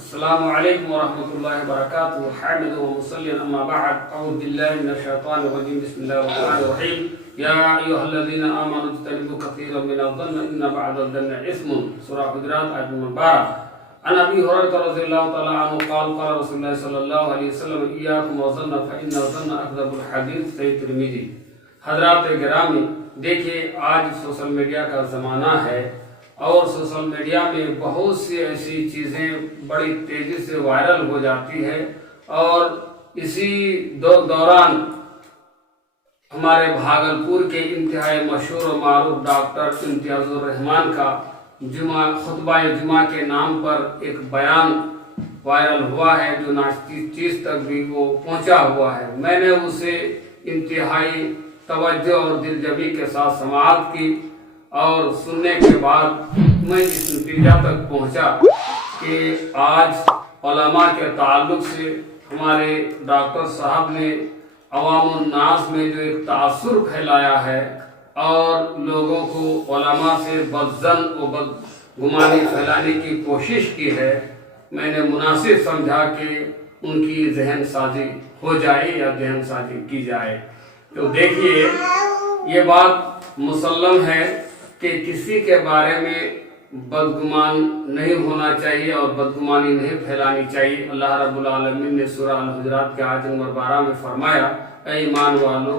السلام علیکم ورحمۃ اللہ وبرکاتہ حامد و مصلی اما بعد اعوذ باللہ من الشیطان الرجیم بسم اللہ الرحمن الرحیم یا ایھا الذین آمنوا اجتنبوا کثیرا من الظن ان بعض الظن اثم سورہ حجرات آیت نمبر 12 عن ابی ہریرہ رضی اللہ تعالی عنہ قال قال رسول اللہ صلی اللہ علیہ وسلم ایاکم والظن فان الظن اکذب الحدیث صحیح ترمذی۔ حضرات گرامی، دیکھیے آج سوشل میڈیا کا زمانہ ہے اور سوشل میڈیا میں بہت سی ایسی چیزیں بڑی تیزی سے وائرل ہو جاتی ہے، اور اسی دوران ہمارے بھاگلپور کے انتہائی مشہور و معروف ڈاکٹر امتیاز الرحمان کا خطبہ جمعہ کے نام پر ایک بیان وائرل ہوا ہے جو ناچیز تک بھی وہ پہنچا ہوا ہے۔ میں نے اسے انتہائی توجہ اور دلجمعی کے ساتھ سماعت کی اور سننے کے بعد میں اس نتیجہ تک پہنچا کہ آج علماء کے تعلق سے ہمارے ڈاکٹر صاحب نے عوام الناس میں جو ایک تاثر پھیلایا ہے اور لوگوں کو علماء سے بدظن و بدگمانی پھیلانے کی کوشش کی ہے، میں نے مناسب سمجھا کہ ان کی ذہن سازی ہو جائے یا ذہن سازی کی جائے۔ تو دیکھیے، یہ بات مسلم ہے کہ کسی کے بارے میں بدگمان نہیں ہونا چاہیے اور بدگمانی نہیں پھیلانی چاہیے۔ اللہ رب العالمین نے سورہ الحجرات کے آیت نمبر 12 میں فرمایا، اے ایمان والو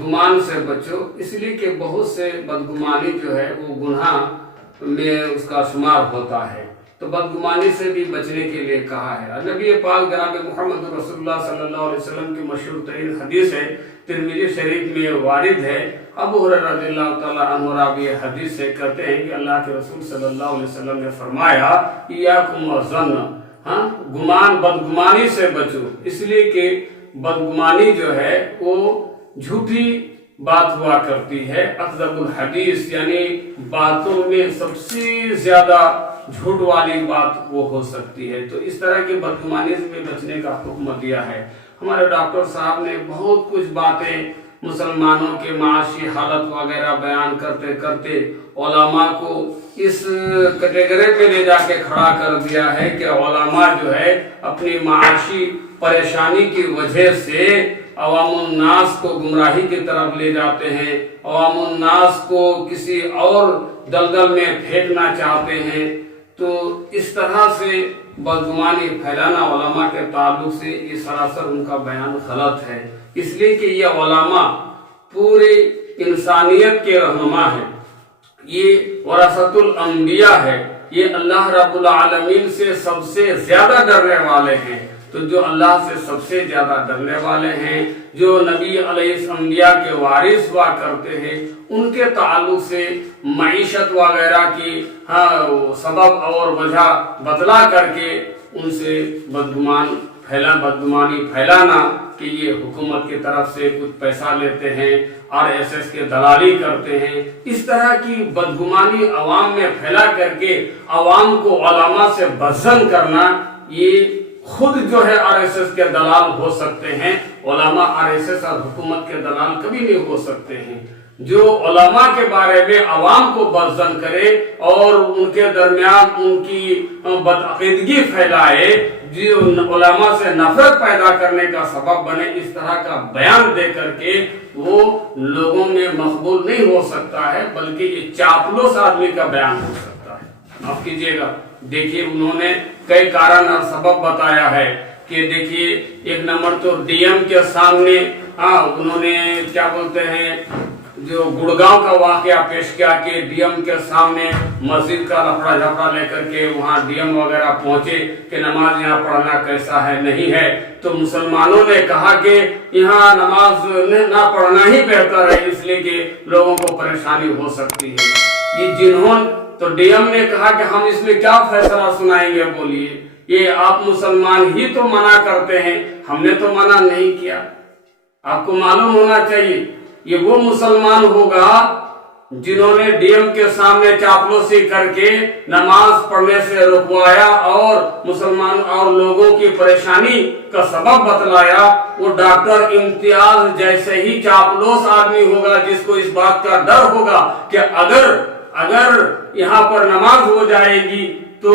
گمان سے بچو، اس لیے کہ بہت سے بدگمانی جو ہے وہ گناہ میں اس کا شمار ہوتا ہے، تو بدگمانی سے بھی بچنے کے لیے کہا ہے۔ نبی پاک جناب محمد رسول اللہ صلی اللہ علیہ وسلم کی مشہور ترین حدیث ہے، ترمذی شریف میں وارد ہے۔ ابو ہریرہ رضی اللہ تعالیٰ عنہ راوی حدیث سے کہتے ہیں کہ اللہ کے رسول صلی اللہ علیہ وسلم نے فرمایا، ایاکم والظن، گمان بدگمانی سے بچو، اس لیے کہ بدگمانی جو ہے وہ جھوٹی بات ہوا کرتی ہے، اکذب الحدیث، یعنی باتوں میں سب سے زیادہ جھوٹ والی بات وہ ہو سکتی ہے۔ تو اس طرح کی بدگمانی سے بچنے کا حکم دیا ہے۔ ہمارے ڈاکٹر صاحب نے بہت کچھ باتیں مسلمانوں کے معاشی حالت وغیرہ بیان کرتے کرتے علماء کو اس کیٹیگری پہ لے جا کے کھڑا کر دیا ہے کہ علماء جو ہے اپنی معاشی پریشانی کی وجہ سے عوام الناس کو گمراہی کی طرف لے جاتے ہیں، عوام الناس کو کسی اور دلدل میں پھینکنا چاہتے ہیں۔ تو اس طرح سے بدگمانی پھیلانا علماء کے تعلق سے یہ سراسر ان کا بیان غلط ہے، اس لیے کہ یہ علماء پوری انسانیت کے رہنما ہیں، یہ ورثۃ الانبیاء ہے، یہ اللہ رب العالمین سے سب سے زیادہ ڈرنے والے ہیں۔ تو جو اللہ سے سب سے زیادہ ڈرنے والے ہیں، جو نبی علیہ الانبیاء کے وارث ہوا کرتے ہیں، ان کے تعلق سے معیشت وغیرہ کی سبب اور وجہ بتلا کر کے ان سے بدگمانی پھیلانا کہ یہ حکومت کی طرف سے کچھ پیسہ لیتے ہیں، RSS کے دلالی کرتے ہیں، اس طرح کی بدگمانی عوام میں پھیلا کر کے عوام کو علماء سے بدظن کرنا، یہ خود جو ہے RSS کے دلال ہو سکتے ہیں، علماء RSS اور حکومت کے دلال کبھی نہیں ہو سکتے ہیں۔ جو علماء کے بارے میں عوام کو بدظن کرے اور ان کے درمیان ان کی بدعقیدگی پھیلائے، جو علماء سے نفرت پیدا کرنے کا سبب بنے، اس طرح کا بیان دے کر کے وہ لوگوں میں مقبول نہیں ہو سکتا ہے، بلکہ یہ چاپلوس آدمی کا بیان ہو سکتا ہے۔ معاف کیجیے گا، دیکھیے انہوں نے کئی کارن اور سبب بتایا ہے کہ دیکھیے ایک نمبر تو ڈی ایم کے سامنے انہوں نے کیا بولتے ہیں جو گڑگاؤں کا واقعہ پیش کیا کہ ڈی ایم کے سامنے مسجد کا لفڑا جھپڑا لے کر کے وہاں ڈی ایم وغیرہ پہنچے کہ نماز یہاں پڑھنا کیسا ہے، نہیں ہے۔ تو مسلمانوں نے کہا کہ یہاں نماز نہ پڑھنا ہی بہتر ہے، اس لیے کہ لوگوں کو پریشانی ہو سکتی ہے۔ یہ جنہوں تو ڈی ایم نے کہا کہ ہم اس میں کیا فیصلہ سنائیں گے، بولیے، یہ آپ مسلمان ہی تو منع کرتے ہیں، ہم نے تو منع نہیں کیا۔ آپ کو معلوم ہونا چاہیے یہ وہ مسلمان ہوگا جنہوں نے ڈی ایم کے سامنے چاپلوسی کر کے نماز پڑھنے سے رکوایا اور مسلمان اور لوگوں کی پریشانی کا سبب بتلایا، وہ ڈاکٹر امتیاز جیسے ہی چاپلوس آدمی ہوگا جس کو اس بات کا ڈر ہوگا کہ اگر یہاں پر نماز ہو جائے گی تو